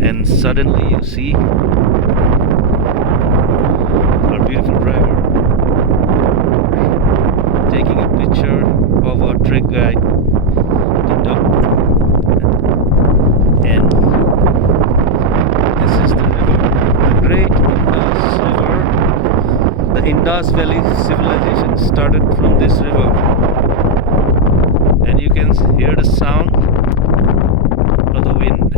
and suddenly you see our beautiful driver taking a picture of our trek guide, and this is the river, the great Indus River. The Indus Valley civilization started from this river, and you can hear the sound of the wind.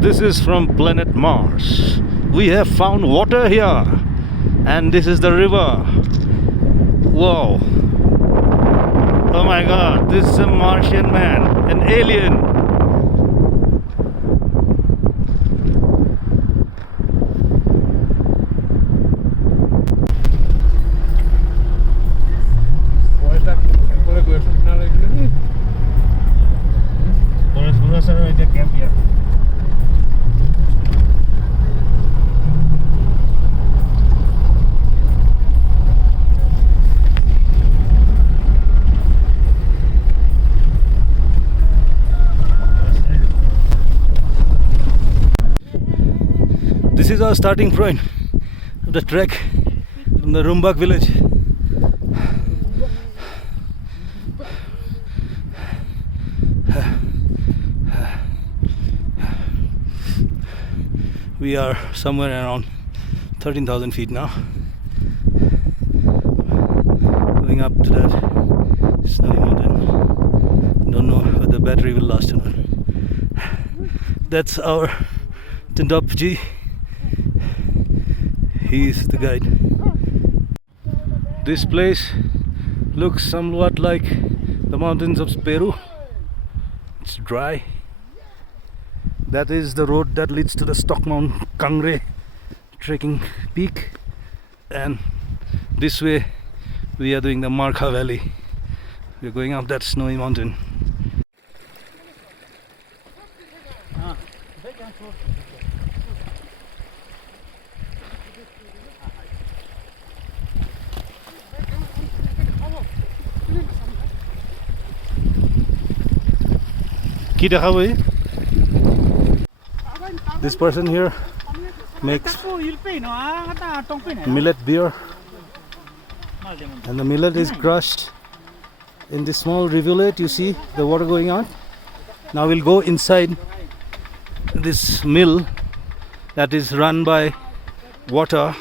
This is from planet Mars. We have found water here, and this is the river. Whoa. Oh my god, this is a Martian man, an alien. This is our starting point of the trek from the Rumbak village. We are somewhere around 13,000 feet now, going up to that snowy mountain. Don't know whether the battery will last or not. That's our Tindopji. He is the guide. This place looks somewhat like the mountains of Peru. It's dry. That is the road that leads to the Stockmount Kangre trekking peak, and this way we are doing the Markha Valley. We're going up that snowy mountain. This person here makes millet beer, and the millet is crushed in this small rivulet. You see the water going on. Now we'll go inside this mill that is run by water,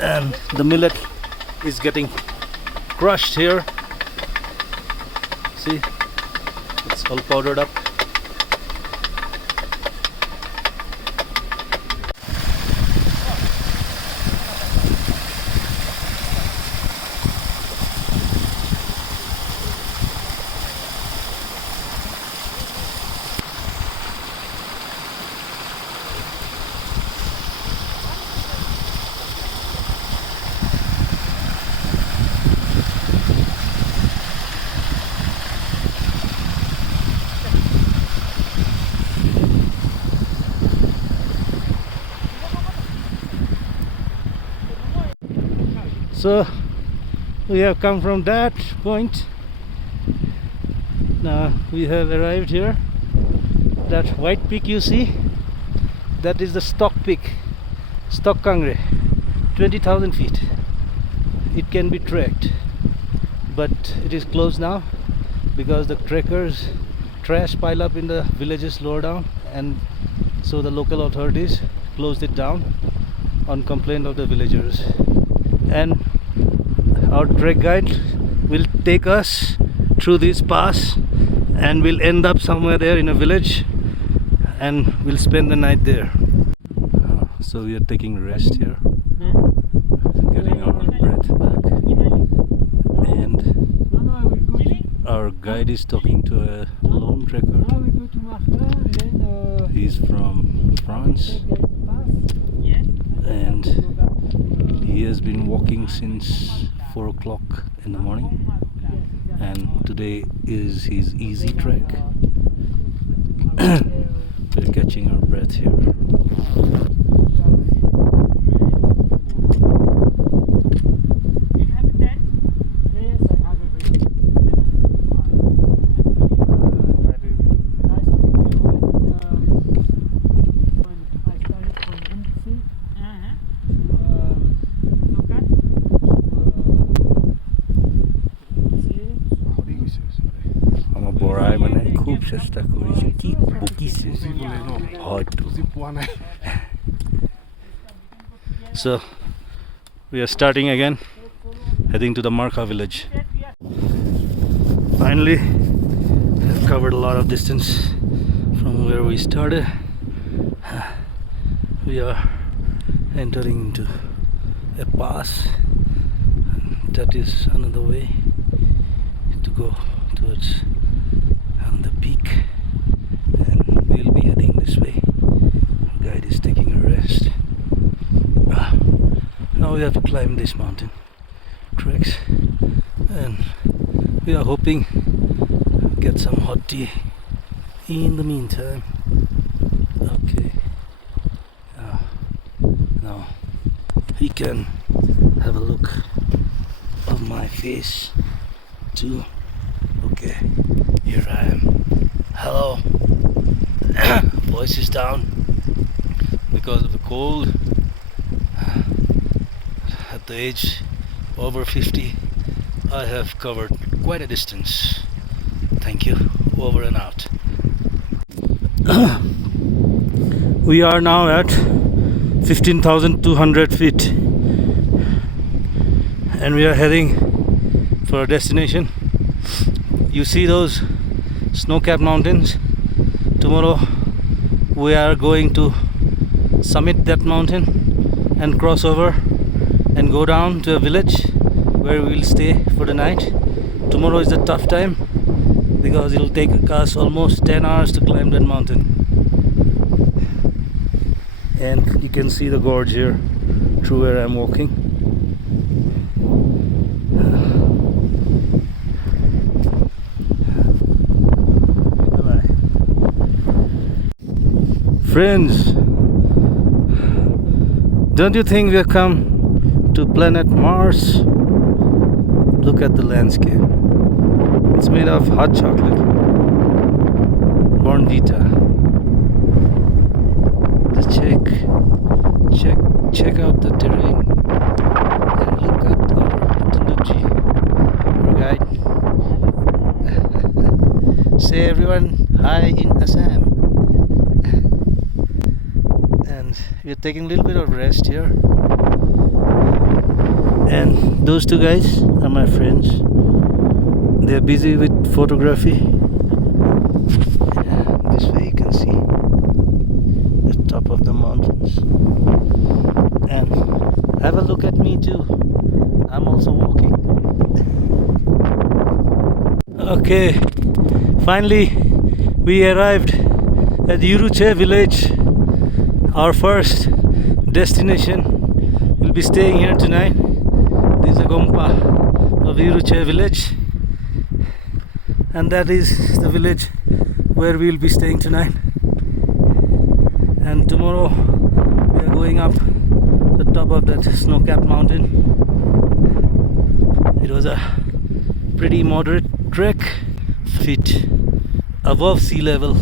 and the millet is getting crushed here. See, it's all powdered up. So we have come from that point. Now we have arrived here. That white peak you see, that is the Stock Peak, Stock Kangre, 20,000 feet. It can be trekked, but it is closed now because the trekkers trash pile up in the villages lower down, and so the local authorities closed it down on complaint of the villagers. And our trek guide will take us through this pass, and we'll end up somewhere there in a village and we'll spend the night there. So we are taking rest here, getting our breath back, and our guide is talking to a lone trekker. He's from France and he has been walking since 4 o'clock in the morning, and today is his easy trek. We're catching our breath here. চেষ্টা কৰিছো কি বকিছে হয়তো So we are starting again, heading to the Markha village. Finally covered a lot of distance from where we started. We are entering into a pass, and that is another way to go towards the peak, and we'll be heading this way. Guide is taking a rest. Now we have to climb this mountain treks, and we are hoping get some hot tea in the meantime. Okay, now he can have a look of my face too. Okay, here I am. Hello. Voice is down because of the cold. At the age over 50, I have covered quite a distance. Thank you. Over and out. We are now at 15,200 feet, and we are heading for our destination. You see those snow-capped mountains? Tomorrow we are going to summit that mountain and cross over and go down to a village where we will stay for the night. Tomorrow is the tough time because it will take us almost 10 hours to climb that mountain, and you can see the gorge here through where I am walking. Friends, don't you think we have come to planet Mars? Look at the landscape. It's made of hot chocolate, Bornvita. Just check out the terrain and look at our Tundukji, our guide. Say everyone hi in Assam. And we're taking a little bit of rest here, and those two guys are my friends. They're busy with photography. This way you can see the top of the mountains, and have a look at me too. I'm also walking. Okay, finally we arrived at Yuruche village, our first destination. We'll be staying here tonight. This is a gompa of Yuruche village, and that is the village where we'll be staying tonight. And tomorrow we are going up the top of that snow-capped mountain. It was a pretty moderate trek, feet above sea level.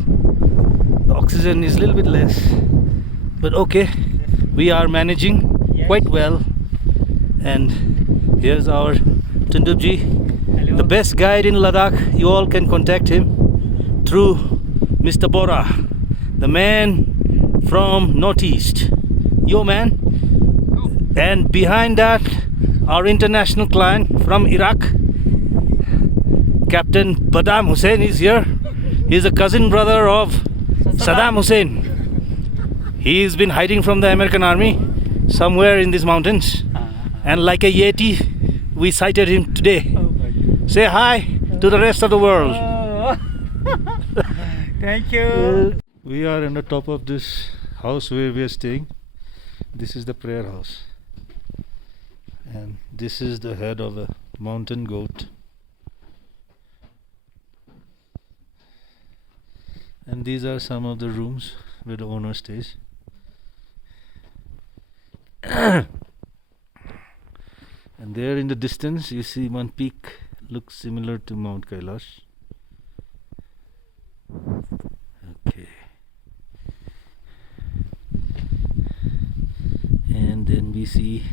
The oxygen is a little bit less, but okay, we are managing quite well. And here's our Tundukji, the best guide in Ladakh. You all can contact him through Mr. Bora, the man from Northeast. Yo man. And behind that, our international client from Iraq, Captain Badam Hussein is here. He's the cousin brother of Saddam Hussein. He's been hiding from the American army somewhere in these mountains. And like a Yeti, we sighted him today. Oh my God. Say hi to the rest of the world. Oh. Thank you. We are on the top of this house where we are staying. This is the prayer house. And this is the head of a mountain goat. And these are some of the rooms where the owner stays. And there in the distance you see one peak, looks similar to Mount Kailash. Okay. And then we see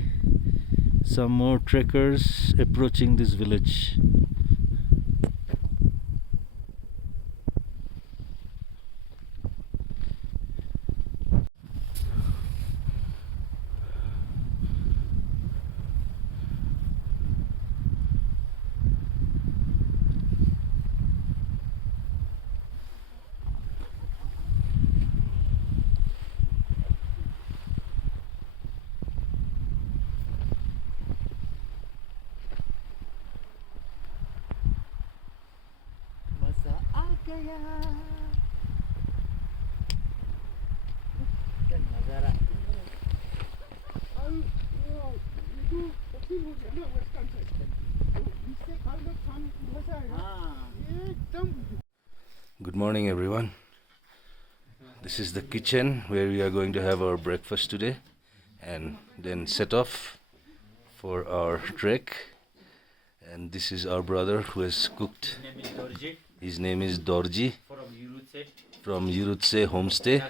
some more trekkers approaching this village. मजा आ गया क्या नजारा Good morning everyone. This is the kitchen where we are going to have our breakfast today and then set off for our trek. And this is our brother who has cooked. His name is Dorji from Yurutse Homestay.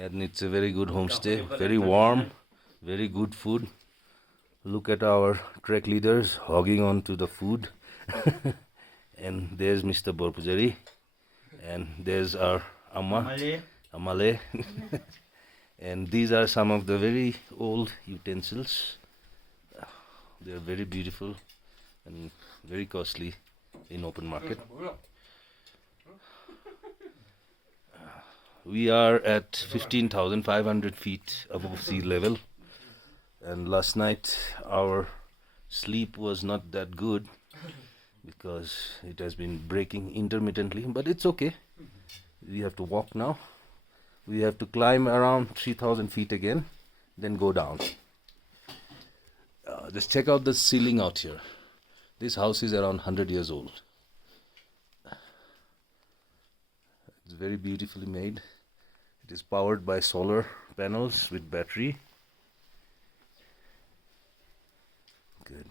And it's a very good homestay, very warm, very good food. Look at our trek leaders hogging on to the food. And there's Mr. Borpujari. And there's our Amma, Amale. And these are some of the very old utensils. They are very beautiful and very costly in open market. We are at 15,500 feet above sea level, and last night our sleep was not that good because it has been breaking intermittently, but it's okay. We have to walk now. We have to climb around 3,000 feet again, then go down. Just check out the ceiling out here. This house is around 100 years old. It's very beautifully made. It is powered by solar panels with battery. Good.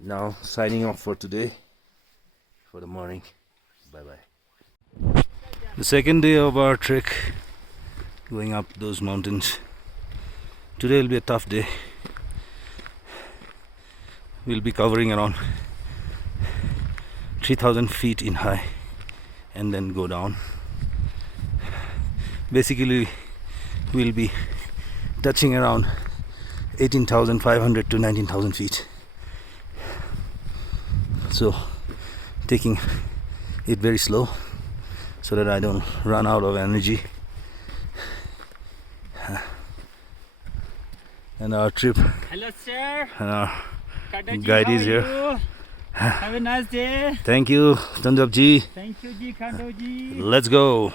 Now signing off for today, for the morning. Bye bye. The second day of our trek, going up those mountains. Today will be a tough day. We'll be covering around 3,000 feet in high and then go down. Basically we'll be touching around 18,500 to 19,000 feet. So taking it very slow so that I don't run out of energy. And our trip, hello sir, and our Kadaji, guide how is are here. you? Have a nice day. Thank you, Tanjab ji. Thank you ji, Khando ji. Let's go.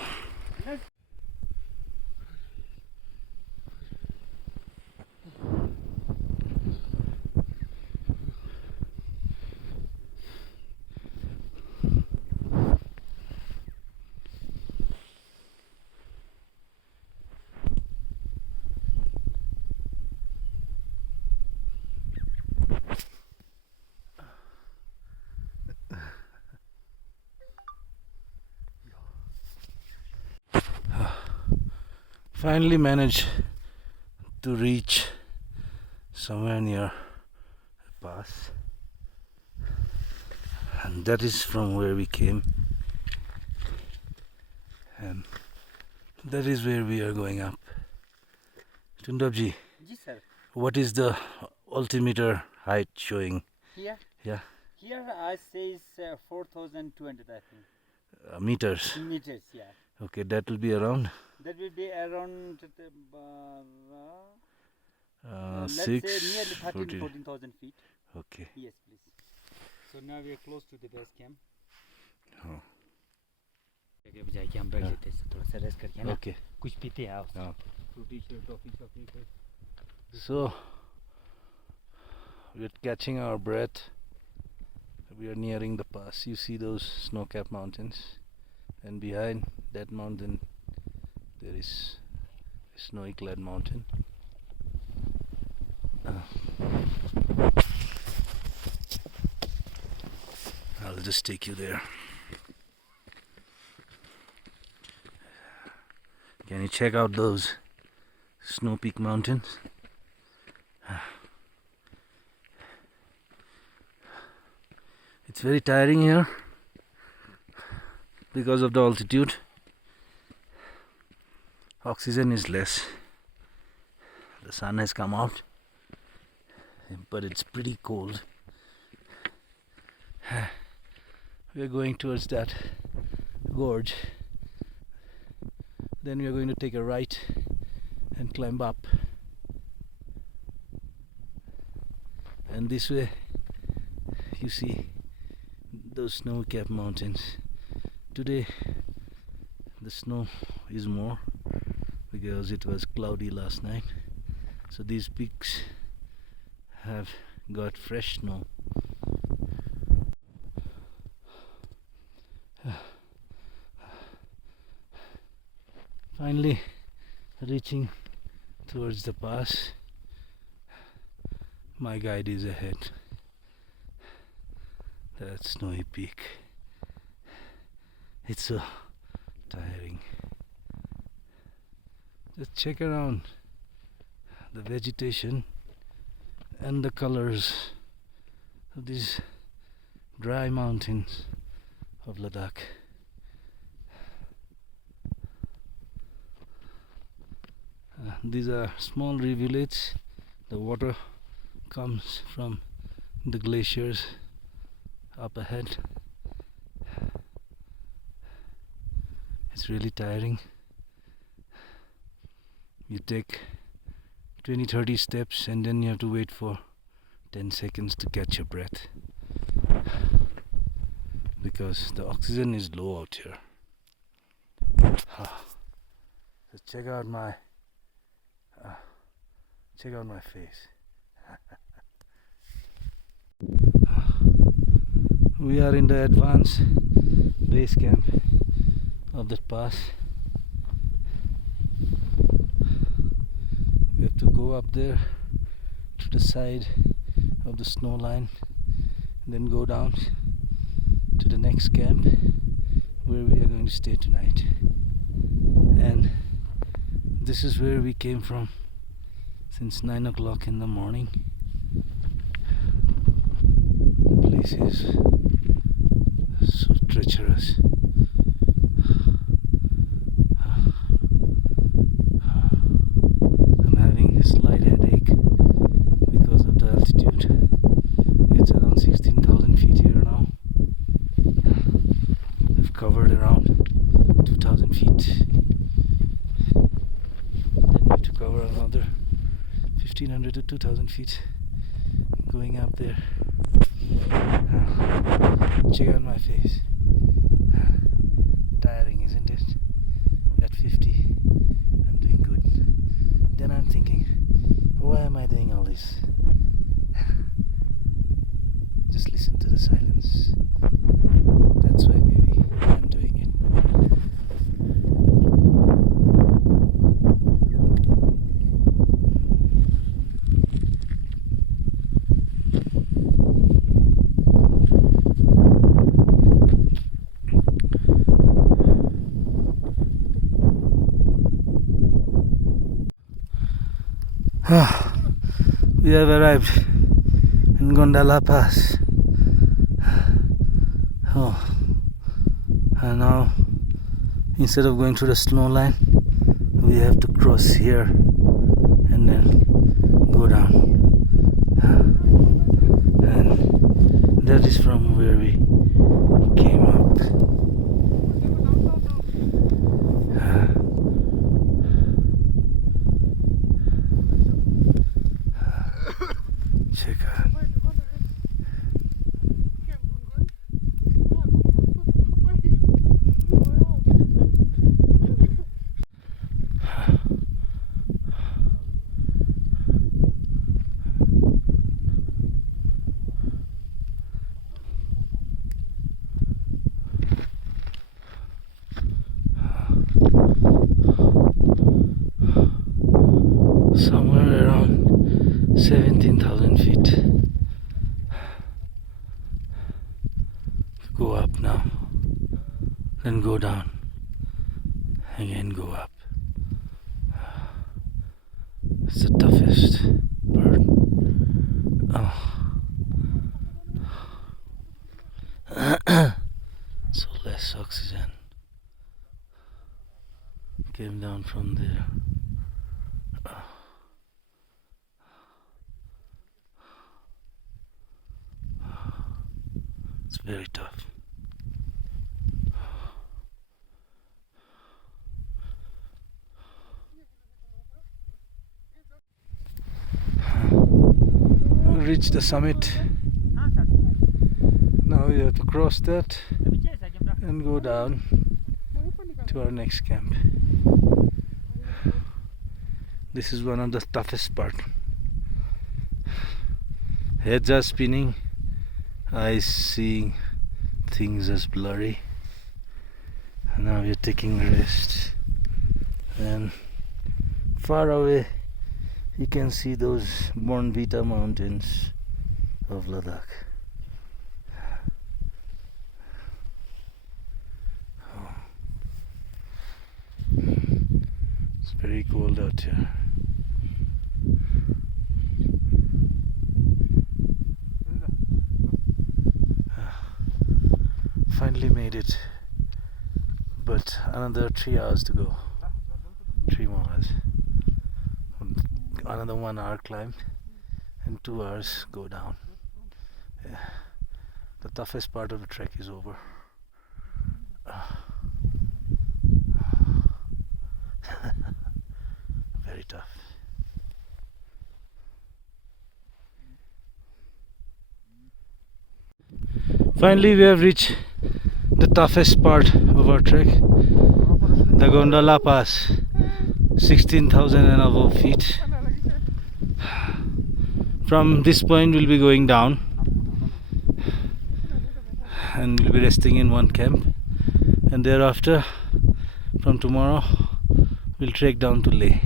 Finally managed to reach somewhere near a pass, and that is from where we came, and that is where we are going up. Tundabji, Ji sir. what is the altimeter height showing? Here? Yeah, Here I says 4,200 I think. meters. meters. Yeah. Okay, that will be around That will be around let's 6 say nearly 13, 14. 14,000 feet. Okay. Yes, please. So now we are close to the base camp. Oh. जगह पे जाके हम बैठ हाँ. लेते हैं थोड़ा सा रेस्ट करके ना Okay. कुछ पीते हैं आप हाँ. फ्रूटी टॉफी शॉफी कुछ So we're catching our breath. We are nearing the pass. You see those snow-capped mountains, and behind that mountain there is a snowy-clad mountain. I'll just take you there. Can you check out those snow peak mountains? It's very tiring here because of the altitude. Oxygen is less. The sun has come out, but it's pretty cold. We are going towards that gorge. Then we are going to take a right and climb up. And this way you see those snow-capped mountains. Today the snow is more because it was cloudy last night, so these peaks have got fresh snow. Finally reaching towards the pass. My guide is ahead. That snowy peak. It's so tiring. Just check around the vegetation and the colors of these dry mountains of Ladakh. These are small rivulets. The water comes from the glaciers up ahead. It's really tiring. You take 20-30 steps and then you have to wait for 10 seconds to catch your breath because the oxygen is low out here. So check out my face. We are in the advanced base camp of that pass. We have to go up there to the side of the snow line, then go down to the next camp where we are going to stay tonight. And this is where we came from since 9 o'clock in the morning. The place is so treacherous. I'm having a slight headache because of the altitude. It's around 16,000 feet here now. We've covered around 2,000 feet. Then we have to cover another 1,500 to 2,000 feet going up there. Check out my face. Tiring, isn't it? At 50, I'm doing good. Then I'm thinking, why am I doing all this? Just listen to the silence. That's why maybe I'm doing it. We have arrived in Gandla Pass. And now instead of going through the snow line, we have to cross here and then go down. And that is from where we came up. Go up now, then go down, again go up. It's the toughest part. Oh. So less oxygen came down from there. It's very tough. We reached the summit. Now we have to cross that and go down to our next camp. This is one of the toughest part. Heads are spinning, eyes seeing things as blurry. And now we are taking a rest. And far away you can see those Bornvita mountains of Ladakh. It's very cold out here. Finally made it, but another 3 hours to go. 3 more hours. Another 1 hour climb and 2 hours go down. Yeah. The toughest part of the trek is over. Very tough. Finally we have reached the toughest part of our trek, the Gandla Pass, 16,000 and above feet. From this point we'll be going down and we'll be resting in one camp, and thereafter from tomorrow we'll trek down to Leh,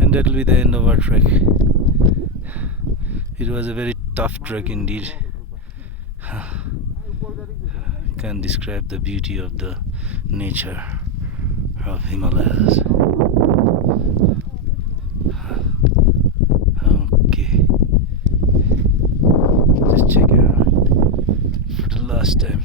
and that will be the end of our trek. It was a very tough trek indeed. Can't describe the beauty of the nature of Himalayas. Okay, just check it out for the last time.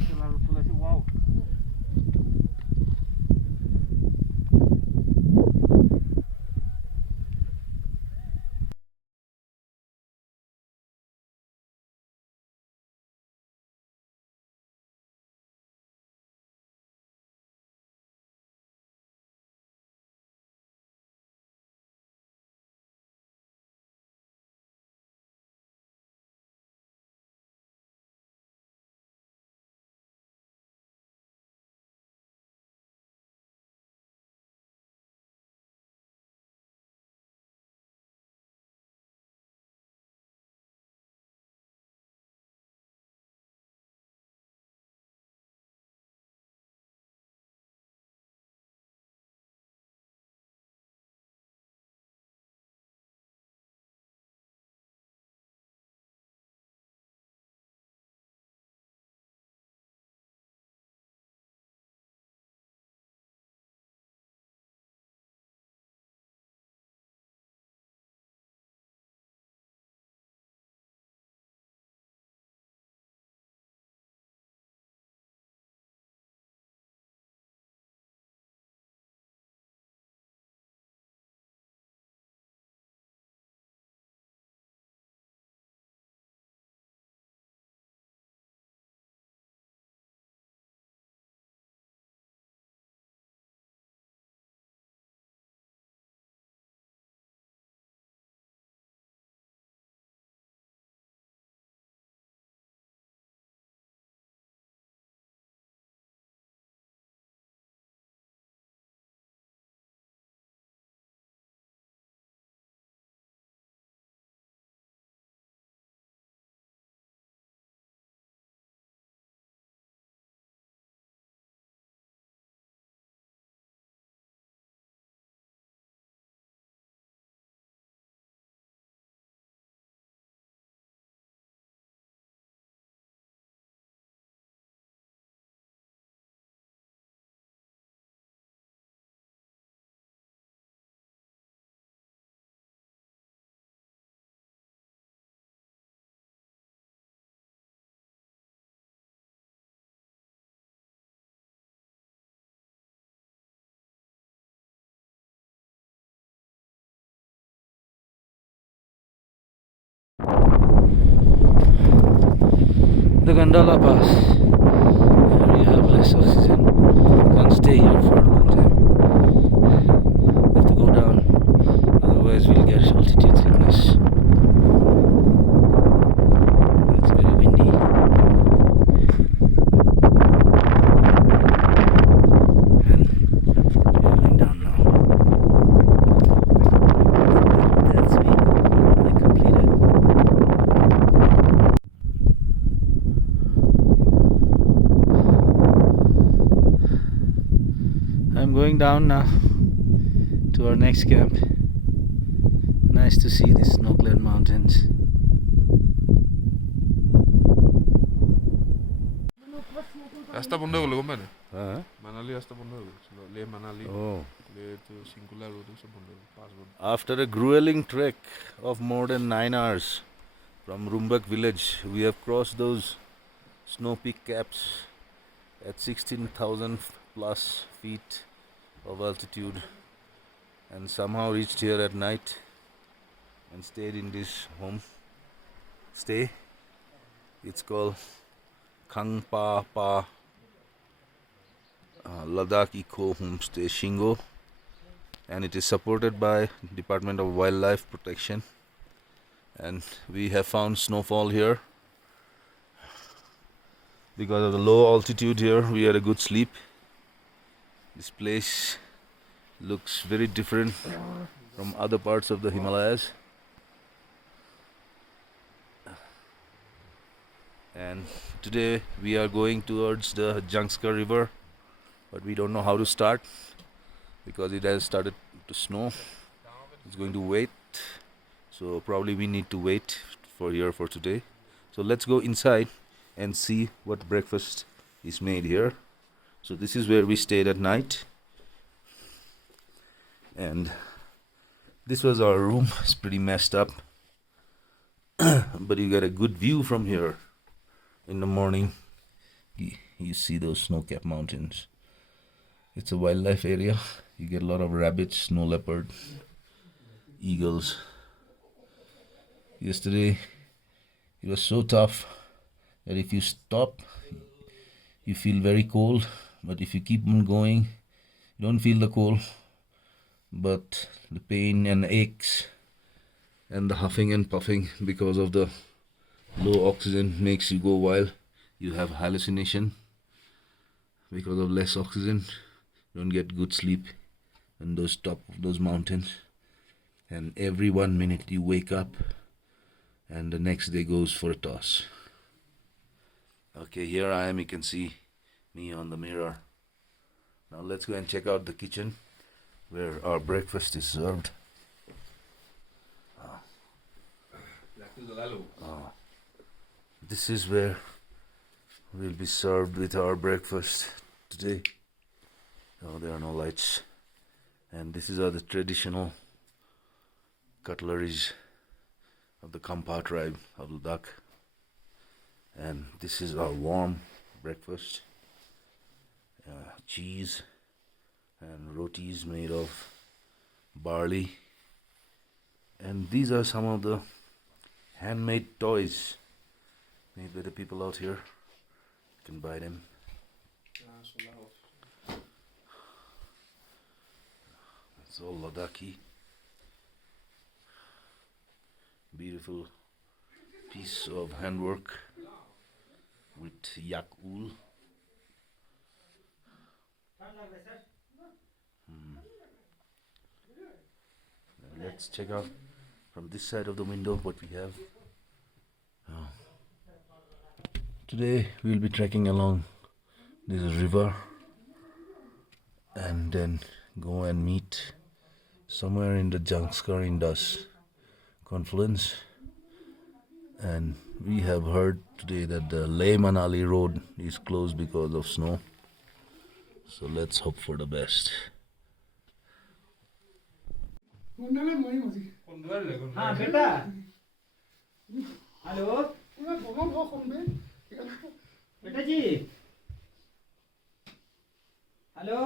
the Gandla Pass. Here you have less oxygen. Can't stay here for a long time. Have to go down, otherwise we'll get altitude sickness. It's very windy. And we're going down now. That's me. I completed. I'm going down now to our next camp. Nice to see these snow-clad mountains. রাস্তা বন্ধ হয়ে গেল গম পায় না Huh? Manali রাস্তা বন্ধ হয়ে গেছিল লে মানালি Oh. লে তো সিঙ্গুলার রোড সব বন্ধ হয়ে গেল 5 বন্ধ After a grueling trek of more than 9 hours from Rumbak village, we have crossed those snow peak caps at 16,000 plus feet of altitude and somehow reached here at night and stayed in this home stay. It's called Khangpa Pa Ladakh Eco Homestay Shingo, and it is supported by Department of Wildlife Protection, and we have found snowfall here. Because of the low altitude here, we had a good sleep. This place looks very different from other parts of the Himalayas. And today we are going towards the Jangskar River, but we don't know how to start because it has started to snow. It's going to wait, so probably we need to wait for here for today. So let's go inside and see what breakfast is made here. So this is where we stayed at night, and this was our room. It's pretty messed up, but you get a good view from here. In the morning, you see those snow-capped mountains. It's a wildlife area. You get a lot of rabbits, snow leopard, eagles. Yesterday, it was so tough that if you stop, you feel very cold. But if you keep on going, you don't feel the cold. But the pain and aches and the huffing and puffing because of the low oxygen makes you go wild. You have hallucination because of less oxygen. You don't get good sleep on those top of those mountains. And every 1 minute you wake up and the next day goes for a toss. Okay, here I am. You can see me on the mirror. Now let's go and check out the kitchen where our breakfast is served. This is where we'll be served with our breakfast today. Oh, there are no lights. And this is the traditional cutleries of the Khampa tribe of Ladakh. And this is our warm breakfast. Cheese and rotis made of barley. And these are some of the handmade toys made by the people out here. You can buy them. It's all Ladakhi. Beautiful piece of handwork with yak wool. Let's check out from this side of the window what we have. Today we'll be trekking along this river and then go and meet somewhere in the Jangskar Indus confluence. And we have heard today that the Leh Manali road is closed because of snow. So let's hope for the best. हाँ बेटा hello बेटा जी hello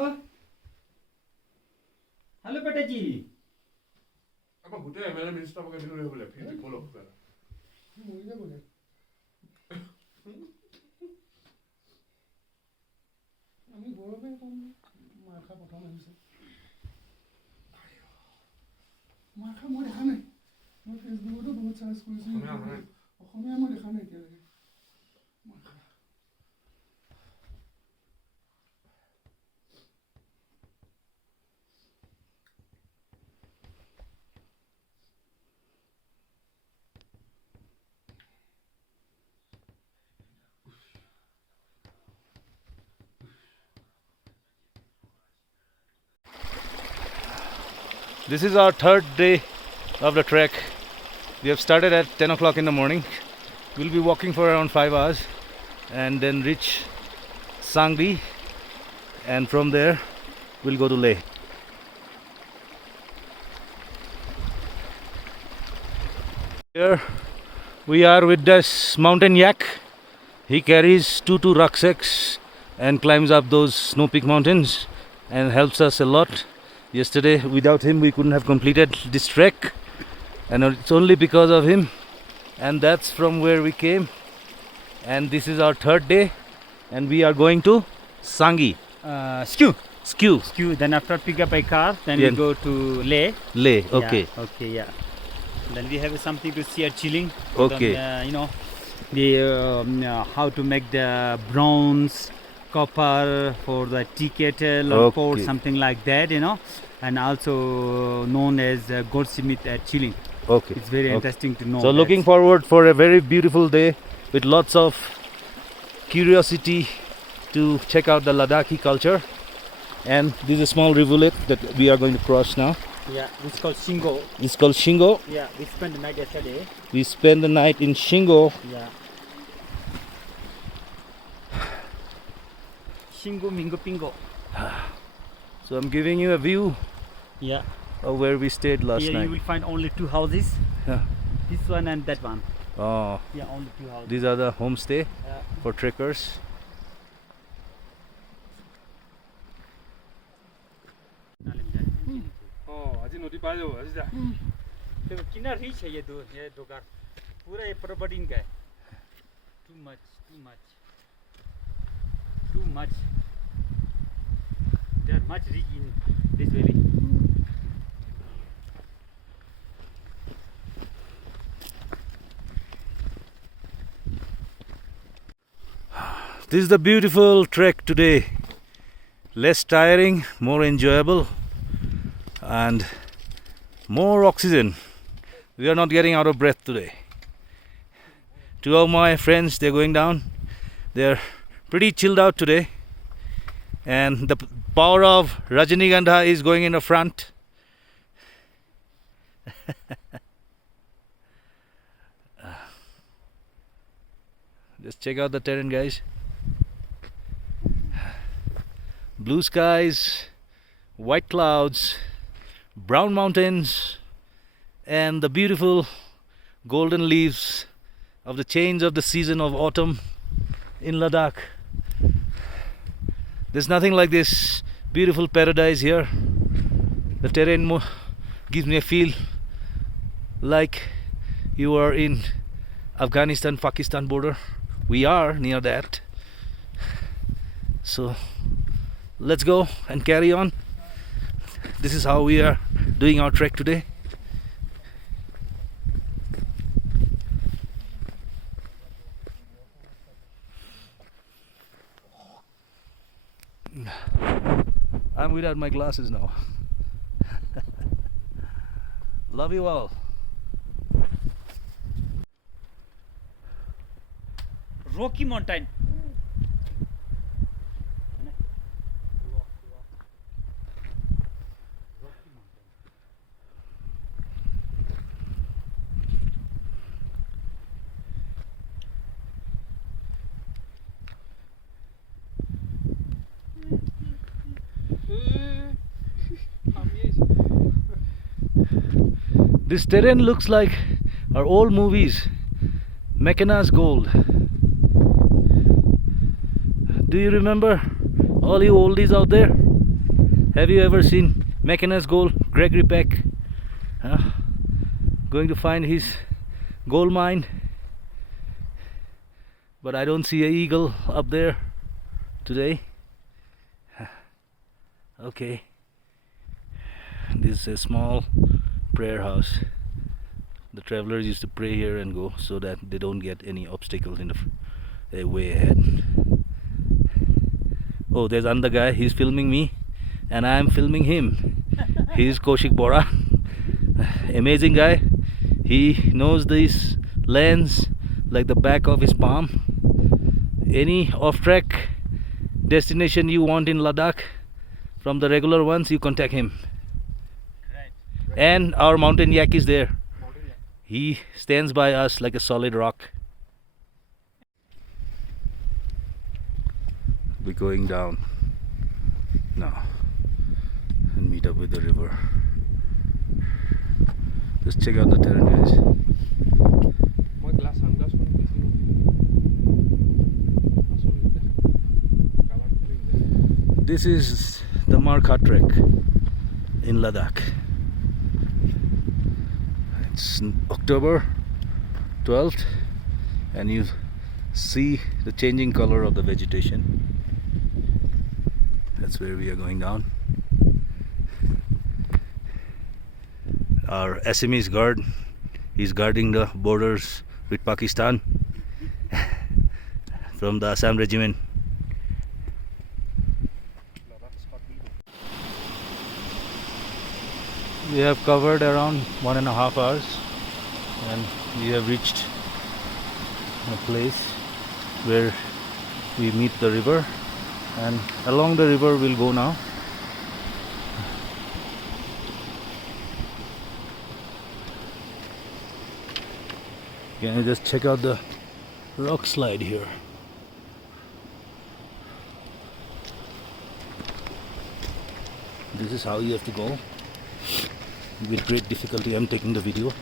hello बेटा जी apa gute emele minister pake dinu bole phete kolo মাৰ্খা মই দেখা নাই মই ফেচবুকতো বহুত search কৰিছোঁ অসমীয়া মই দেখা নাই এতিয়ালৈকে মাৰ্খা This is our third day of the trek. We have started at 10 o'clock in the morning. We'll be walking for around 5 hours and then reach Sangli, and from there we'll go to Leh. Here we are with this mountain yak. He carries two rucksacks and climbs up those snow-peak mountains and helps us a lot. Yesterday, without him, we couldn't have completed this trek, and it's only because of him. And that's from where we came. And this is our third day, and we are going to Sangi. Skew. Then after pick up a car, then Yeah. we go to Leh. Leh. Okay. Yeah, okay, yeah. Then we have something to see at chilling. Okay. Then, the how to make the bronze, copper for the tea kettle or pot, Okay. something like that, and also known as goldsmith at chilling. Okay. It's very Okay. interesting to know. So looking forward for a very beautiful day with lots of curiosity to check out the Ladakhi culture. And this is a small rivulet that we are going to cross now. Yeah, it's called Shingo. It's called Shingo. Yeah, we spent the night yesterday. We spend the night in Shingo. Yeah. Shingo, Mingo, Pingo. So I'm giving you a view Yeah. of where we stayed last Here night. you will find only two houses. Yeah. This one and that one. Oh, Yeah, only two houses. these are the homestay Yeah. for trekkers. আজি নদী পাই যাব আজি যা देखो कितना rich है ये दुकान पूरा ये प्रॉपर्टी इनका है too much they are much rich in this valley This is the beautiful trek today. Less tiring, more enjoyable, and more oxygen. We are not getting out of breath today. Two of my friends, they're going down. They're pretty chilled out today. And the power of Rajinigadha is going in the front. Just check out the terrain, guys. Blue skies, white clouds, brown mountains, and the beautiful golden leaves of the change of the season of autumn in Ladakh. There's nothing like this beautiful paradise here. The terrain gives me a feel like you are in Afghanistan-Pakistan border. We are near that. So let's go and carry on. This is how we are doing our trek today. I'm without my glasses now. Love you all. Rocky Mountain. This terrain looks like our old movies, McKenna's Gold. Do you remember all you oldies out there? Have you ever seen McKenna's Gold? Gregory Peck going to find his gold mine, but I don't see an eagle up there today. Okay, this is a small prayer house. The travelers used to pray here and go so that they don't get any obstacles in the way ahead. Oh, there's another guy. He's filming me and I'm filming him. He's Kaushik Bora. Amazing guy. He knows these lands like the back of his palm. Any off-track destination you want in Ladakh from the regular ones, you contact him. Right. And our mountain yak is there. He stands by us like a solid rock. We're going down now and meet up with the river. Just check out the terrain, guys. মই glass sunglass কোনো বেশি নদী আসলে colour করে This is the Markha Trek in Ladakh. It's October 12th and you see the changing color of the vegetation. That's where we are going down. Our Assamese guard, he's guarding the borders with Pakistan from the Assam regiment. We have covered around 1.5 hours and we have reached a place where we meet the river, and along the river we'll go now. Can you just check out the rock slide here? This is how you have to go. With great difficulty I'm taking the video.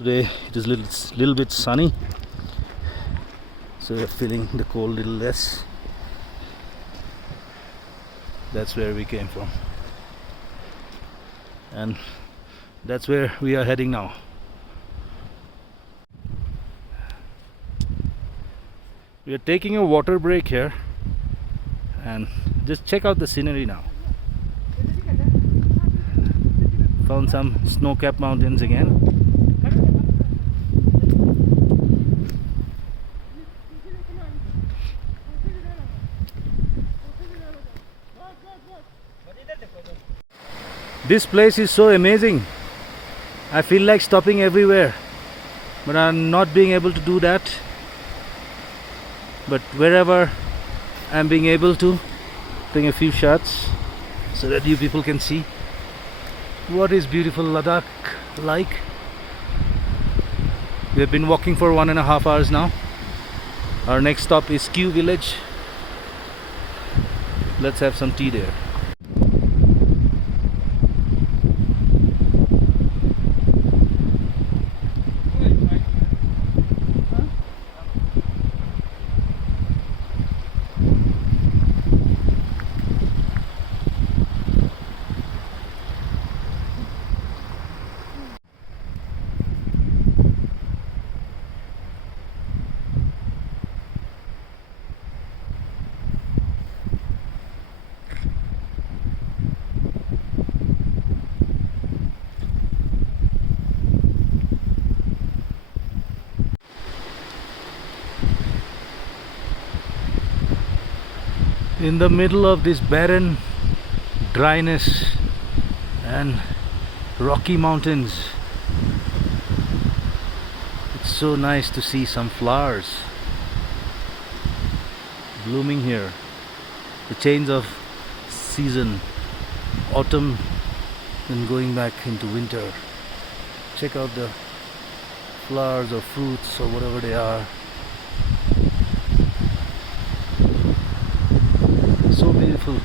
Today it is little bit sunny, so we are feeling the cold little less. That's where we came from, and that's where we are heading now. We are taking a water break here, and just check out the scenery now. Found some snow-capped mountains again. This place is so amazing. I feel like stopping everywhere, but I'm not being able to do that. But wherever I'm being able to, take a few shots so that you people can see what is beautiful Ladakh like. We have been walking for 1.5 hours now. Our next stop is Q village. Let's have some tea there. In the middle of this barren dryness and rocky mountains, it's so nice to see some flowers blooming here. The change of season, autumn and going back into winter. Check out the flowers or fruits or whatever they are. So beautiful.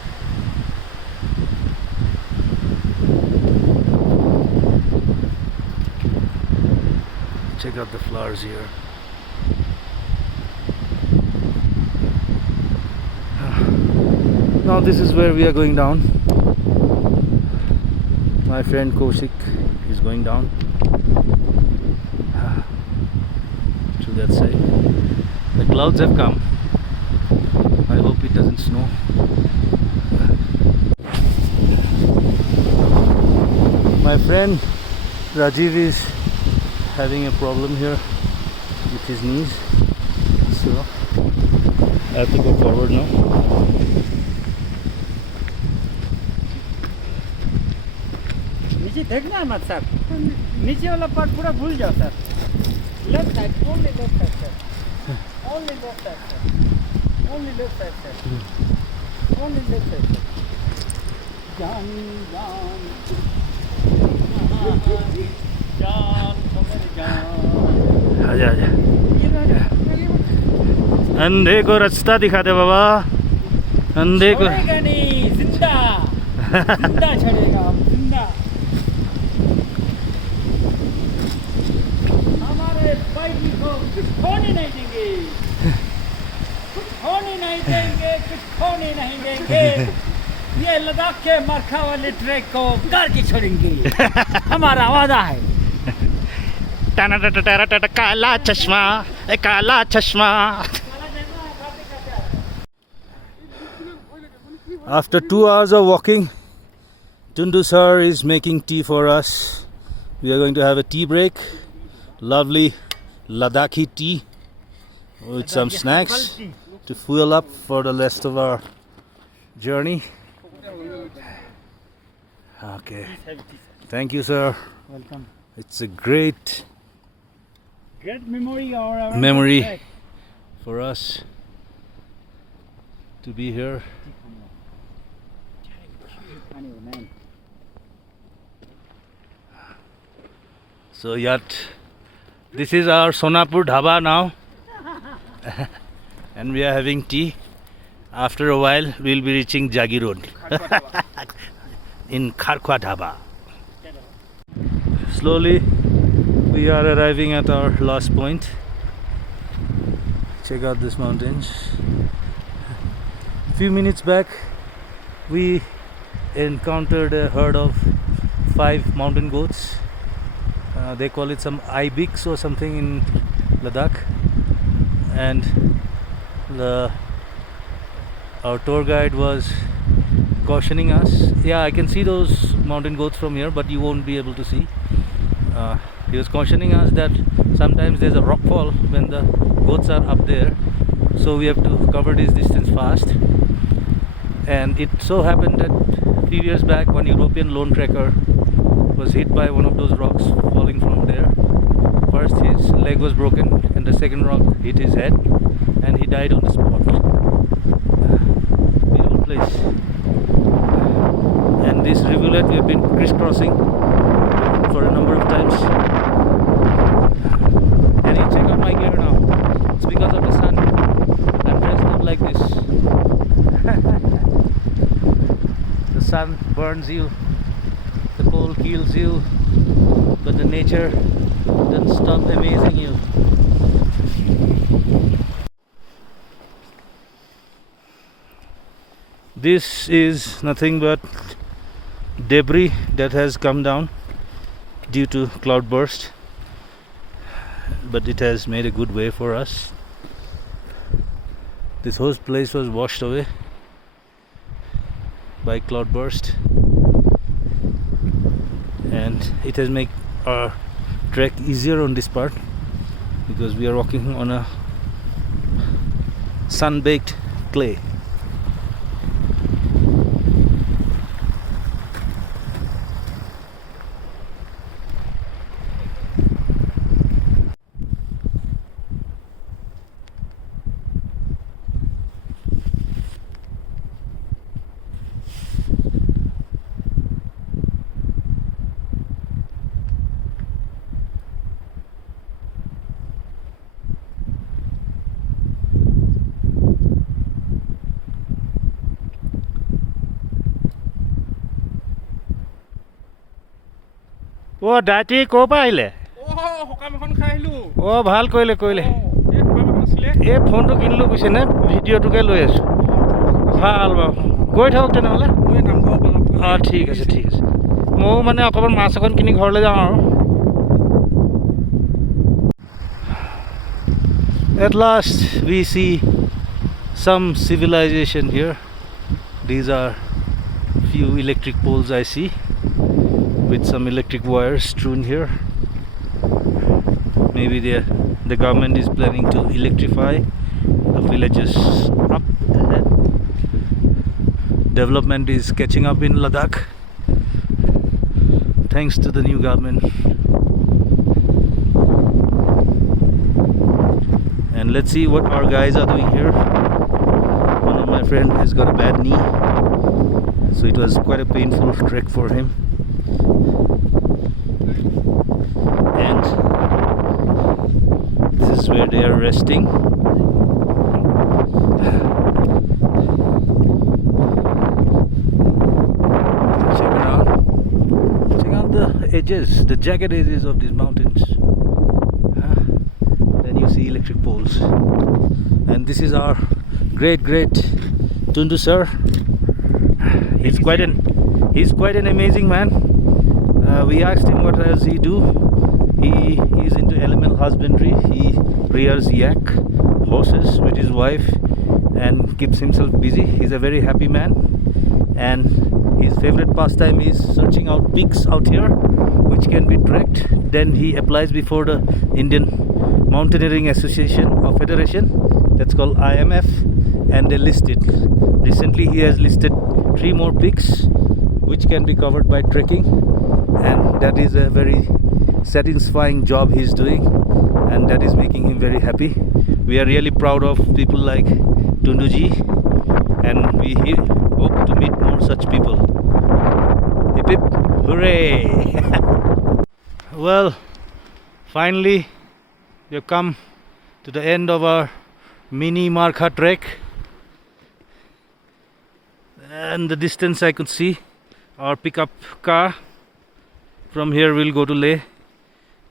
Check out the flowers here. Now this is where we are going down. My friend Kaushik is going down to that side. The clouds have come. I hope it doesn't snow. My friend Rajiv is having a problem here with his knees, so I have to go forward now. नीचे देखना है मत sir, नीचे वाला part पूरा भूल जाओ sir. Left side, only left side sir. Only left side sir. Only left side sir. Only left side sir. जान जान जान मेरे जान. आजा आजा. अंधे को रास्ता दिखा दे बाबा. अंधे को छोड़ेगा नहीं, जिंदा जिंदा छोड़ेगा, जिंदा. हमारे बाइक को कुछ होने नहीं देंगे, कुछ होने नहीं देंगे, कुछ होने नहीं देंगे. ये लद्दाख के मरखा वाले ट्रैक को गाड़ के छोड़ेंगे. हमारा वादा है. टाना टाटा टाटा टाटा काला चश्मा, काला चश्मा. After 2 hours of walking, Tundu sir is making tea for us. We are going to have a tea break. Lovely Ladakhi tea with some snacks to fuel up for the rest of our journey. Okay. Thank you, sir. Welcome. It's a great memory or our memory trek. for us to be here. Man. So yet, this is our Sonapur Dhaba now, and we are having tea. After a while, we'll be reaching Jagi Road in Kharkwa Dhaba. Slowly, we are arriving at our last point. Check out these mountains. Few minutes back, we encountered a herd of 5 mountain goats. They call it some ibex or something in Ladakh, and our tour guide was cautioning us. Yeah, I can see those mountain goats from here, but you won't be able to see. He was cautioning us that sometimes there's a rockfall when the goats are up there, so we have to cover this distance fast. And it so happened that a few years back, one European lone trekker was hit by one of those rocks falling from there. First his leg was broken, and the second rock hit his head, and he died on the spot. Beautiful place. And this rivulet we have been crisscrossing for a number of times. And you check out my gear now. It's because of the sun. I'm dressed up like this. The sun burns you, the cold kills you, but the nature doesn't stop amazing you. This is nothing but debris that has come down due to cloudburst, but it has made a good way for us. This whole place was washed away by cloudburst, and it has made our trek easier on this part because we are walking on a sun-baked clay. Oh, Dati, ko pa ile? Oh, সকাম এখন খাই আহিলোঁ. অঁ ভাল কৰিলে কৰিলে এই ফোনটো কিনিলোঁ বুজিছেনে ভিডিঅ'টোকে লৈ আছোঁ ভাল বাৰু গৈ থাকক তেনেহ'লে অঁ ঠিক আছে ঠিক আছে ময়ো মানে অকণমান মাছ এখন কিনি ঘৰলৈ যাওঁ আৰু At last we see some civilization here. These are few electric poles I see with some electric wires strewn here. Maybe the government is planning to electrify the villages up ahead. Development is catching up in Ladakh thanks to the new government. And let's see what our guys are doing here. One of my friend has got a bad knee, so it was quite a painful trek for him. And this is where they are resting. Check out the edges, the jagged edges of these mountains. Then you see electric poles. And this is our great Tundu sir. He's quite an amazing man. We asked him what does he do. He is into animal husbandry. He rears yak, horses with his wife and keeps himself busy. He's a very happy man, and his favorite pastime is searching out pigs out here which can be tracked. Then he applies before the Indian Mountaineering Association or Federation, that's called IMF, and they list it. Recently he has listed 3 more peaks which can be covered by trekking, and that is a very satisfying job he's doing, and that is making him very happy. We are really proud of people like Tunduji, and we hope to meet more such people. Hip hip hooray! Well, finally we have come to the end of our Mini Markha Trek, and the distance I could see our pickup car. From here we'll go to Leh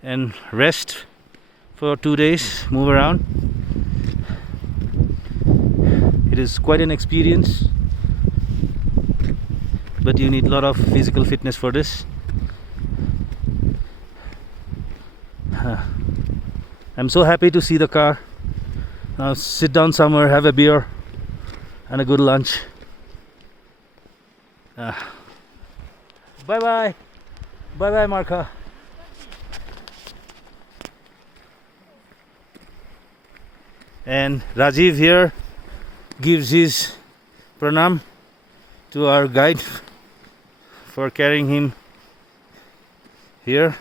and rest for 2 days, move around. It is quite an experience, but you need a lot of physical fitness for this. I'm so happy to see the car. Now sit down somewhere, have a beer and a good lunch. Bye bye. Bye bye Markha. And Rajiv here gives his pranam to our guide for carrying him here.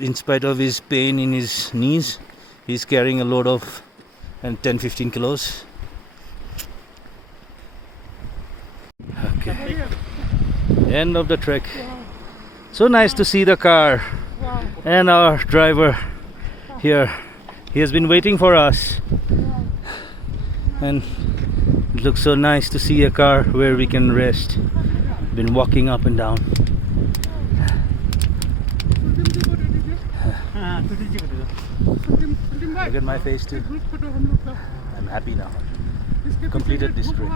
In spite of his pain in his knees, he's carrying a load of 10-15 kilos. Okay. End of the trek. So nice to see the car and our driver here. He has been waiting for us, and it looks so nice to see a car where we can rest. Been walking up and down. Look at my face too. I'm happy now. Completed this trek.